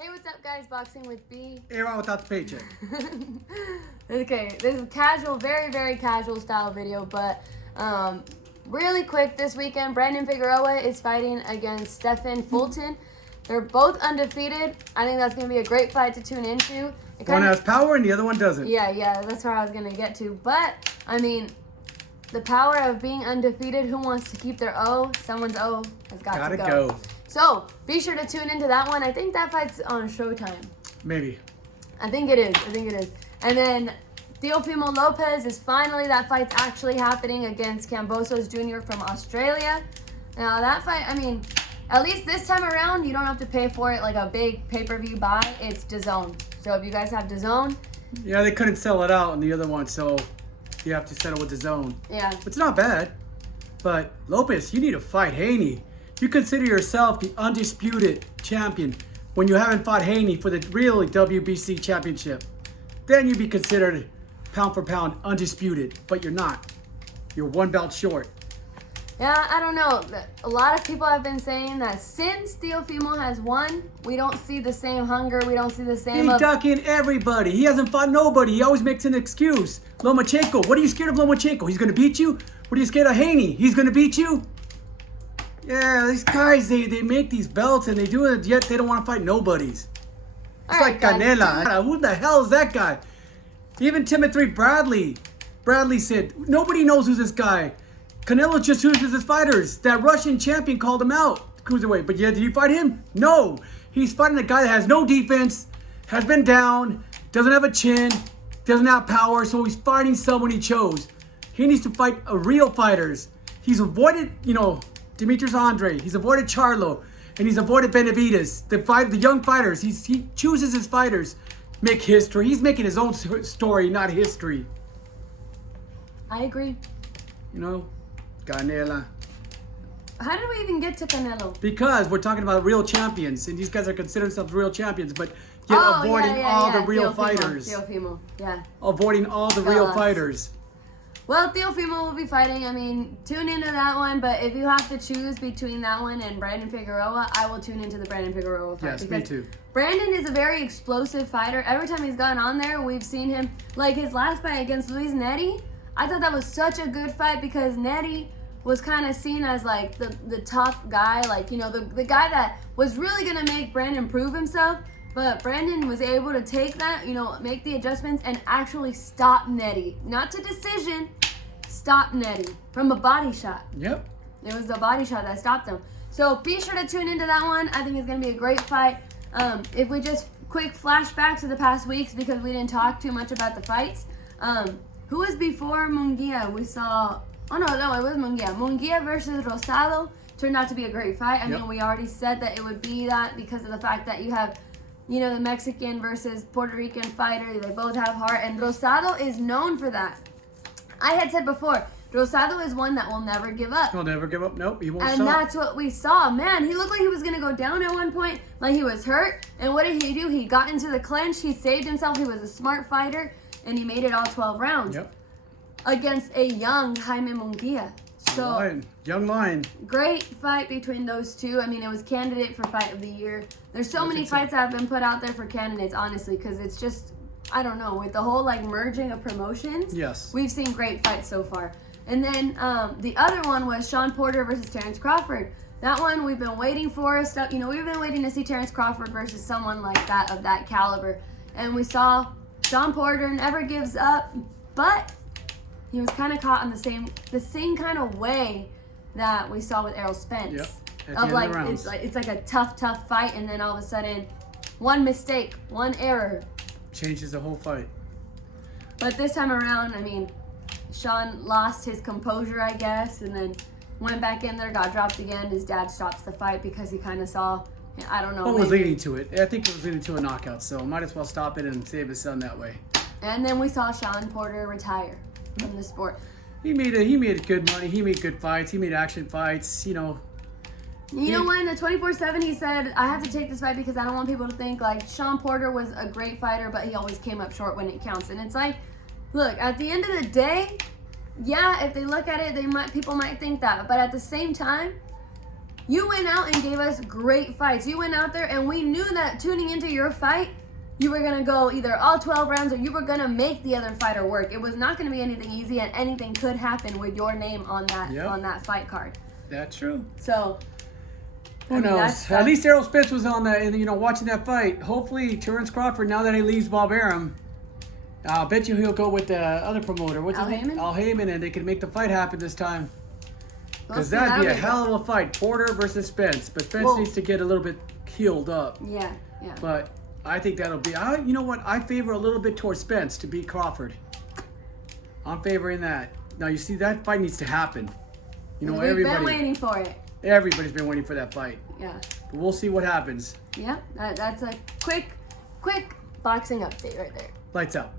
Hey, what's up, guys? Boxing with B. Aaron without the paycheck. Okay, this is casual, very, very casual style video, but really quick this weekend, Brandon Figueroa is fighting against Stephen Fulton. They're both undefeated. I think that's going to be a great fight to tune into. One has power and the other one doesn't. Yeah, that's where I was going to get to. But, I mean, the power of being undefeated, who wants to keep their O? Someone's O has got to go. So, be sure to tune into that one. I think that fight's on Showtime. Maybe. I think it is. And then Teofimo Lopez is finally, that fight's actually happening against Cambosos Jr. from Australia. Now, that fight, I mean, at least this time around, you don't have to pay for it like a big pay-per-view buy. It's DAZN. So, if you guys have DAZN. Yeah, they couldn't sell it out in the other one, so you have to settle with DAZN. Yeah. It's not bad. But, Lopez, you need to fight Haney. You consider yourself the undisputed champion when you haven't fought Haney for the real WBC championship. Then you'd be considered pound for pound undisputed, but you're not. You're one belt short. Yeah, I don't know. A lot of people have been saying that since Teofimo has won, we don't see the same hunger. We don't see the same. He's ducking everybody. He hasn't fought nobody. He always makes an excuse. Lomachenko. What are you scared of Lomachenko? He's going to beat you? What are you scared of Haney? He's going to beat you? Yeah, these guys, they make these belts and they do it, yet they don't want to fight nobodies. It's like Canela. Who the hell is that guy? Even Timothy Bradley. Bradley said, nobody knows who's this guy. Canelo just chooses his fighters. That Russian champion called him out, cruiserweight. But yeah, did you fight him? No. He's fighting a guy that has no defense, has been down, doesn't have a chin, doesn't have power, so he's fighting someone he chose. He needs to fight real fighters. He's avoided, Demetrius Andre. He's avoided Charlo. And he's avoided Benavidez. The young fighters. He chooses his fighters. Make history. He's making his own story, not history. I agree. Canela. How did we even get to Canelo? Because we're talking about real champions. And these guys are considered themselves real champions. But yet avoiding all the real fighters. Teofimo, yeah. Avoiding all the real fighters. Well, Teofimo will be fighting. I mean, tune into that one. But if you have to choose between that one and Brandon Figueroa, I will tune into the Brandon Figueroa fight. Yes, me too. Brandon is a very explosive fighter. Every time he's gone on there, we've seen him. Like his last fight against Luis Neri, I thought that was such a good fight because Neri was kind of seen as like the top guy. Like, the guy that was really going to make Brandon prove himself. But Brandon was able to take that, make the adjustments and actually stop Neri. Not to decision, stop Neri from a body shot. Yep. It was the body shot that stopped him. So be sure to tune into that one. I think it's going to be a great fight. If we just quick flashback to the past weeks because we didn't talk too much about the fights. Who was before Munguia? We saw, it was Munguia. Munguia versus Rosado turned out to be a great fight. I mean, we already said that it would be that because of the fact that you have the Mexican versus Puerto Rican fighter. They both have heart. And Rosado is known for that. I had said before, Rosado is one that will never give up. He'll never give up. Nope, he won't stop. And that's what we saw. Man, he looked like he was going to go down at one point. Like he was hurt. And what did he do? He got into the clinch. He saved himself. He was a smart fighter. And he made it all 12 rounds. Yep. Against a young Jaime Munguia. So, young lion. Great fight between those two. I mean, it was candidate for fight of the year. There's so many fights that have been put out there for candidates, honestly, because it's just, I don't know, with the whole merging of promotions. Yes. We've seen great fights so far. And then the other one was Sean Porter versus Terrence Crawford. That one we've been waiting for. We've been waiting to see Terrence Crawford versus someone like that of that caliber. And we saw Sean Porter never gives up, but he was kind of caught in the same kind of way that we saw with Errol Spence. Yep. Of it's like a tough fight, and then all of a sudden, one mistake, one error changes the whole fight. But this time around, I mean, Sean lost his composure, I guess, and then went back in there, got dropped again. His dad stops the fight because he kind of saw, I don't know. What was leading to it? I think it was leading to a knockout, so might as well stop it and save his son that way. And then we saw Sean Porter retire from the sport. He made good money. He made good fights. He made action fights. You know what? In the 24/7, he said, "I have to take this fight because I don't want people to think like Sean Porter was a great fighter, but he always came up short when it counts." And it's like, look, at the end of the day, yeah, if they look at it, people might think that, but at the same time, You went out and gave us great fights. You went out there and we knew that tuning into your fight, you were going to go either all 12 rounds or you were going to make the other fighter work. It was not going to be anything easy, and anything could happen with your name on that fight card. That's true. So, who knows? At least Errol Spence was on that, and watching that fight. Hopefully, Terrence Crawford, now that he leaves Bob Arum, I'll bet you he'll go with the other promoter. What's his name? Al Heyman, and they can make the fight happen this time. Because that'd be a hell of a fight, Porter versus Spence. But Spence needs to get a little bit healed up. Yeah. But I think that'll be. You know what? I favor a little bit towards Spence to beat Crawford. I'm favoring that. Now you see that fight needs to happen. Everybody. We've been waiting for it. Everybody's been waiting for that fight. Yeah. But we'll see what happens. Yeah. That's a quick boxing update right there. Lights out.